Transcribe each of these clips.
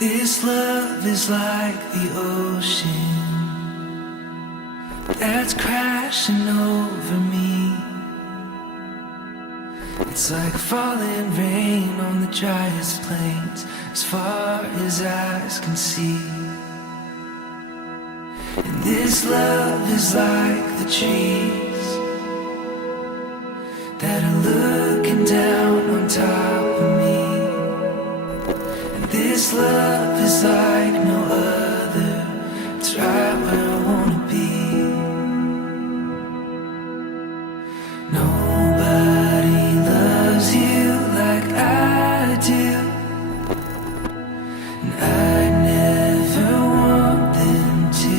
This love is like the ocean that's crashing over me. It's like falling rain on the driest plains, as far as eyes can see. And this love is like the trees that are looking down on top of me. And this love is like no other. It's right where I wanna be. Nobody loves you like I do, and I never want them to.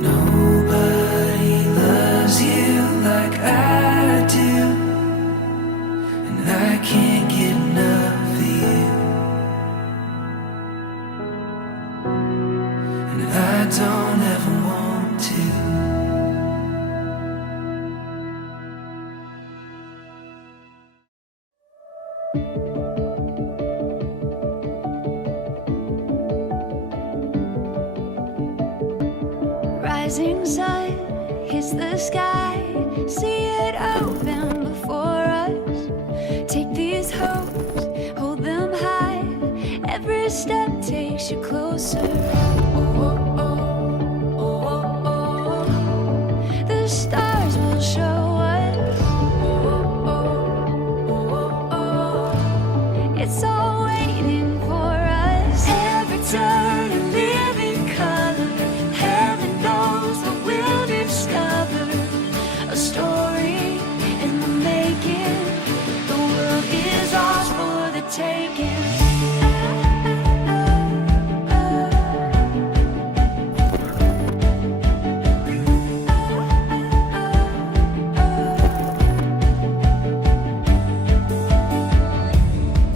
Nobody loves you like I do, and I can't get enough of you, and I don't ever want to. Rising sun hits the sky, see it open before us. Take these hopes, hold them high. Every step takes you closer. Oh, oh, oh, oh, oh. The stars will show us. Oh, oh, oh, oh, oh. It's all waiting for us. Every turn a living color. Heaven knows that we'll discover a story in the making. The world is ours for the taking.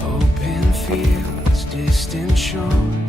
Open fields, distant shores,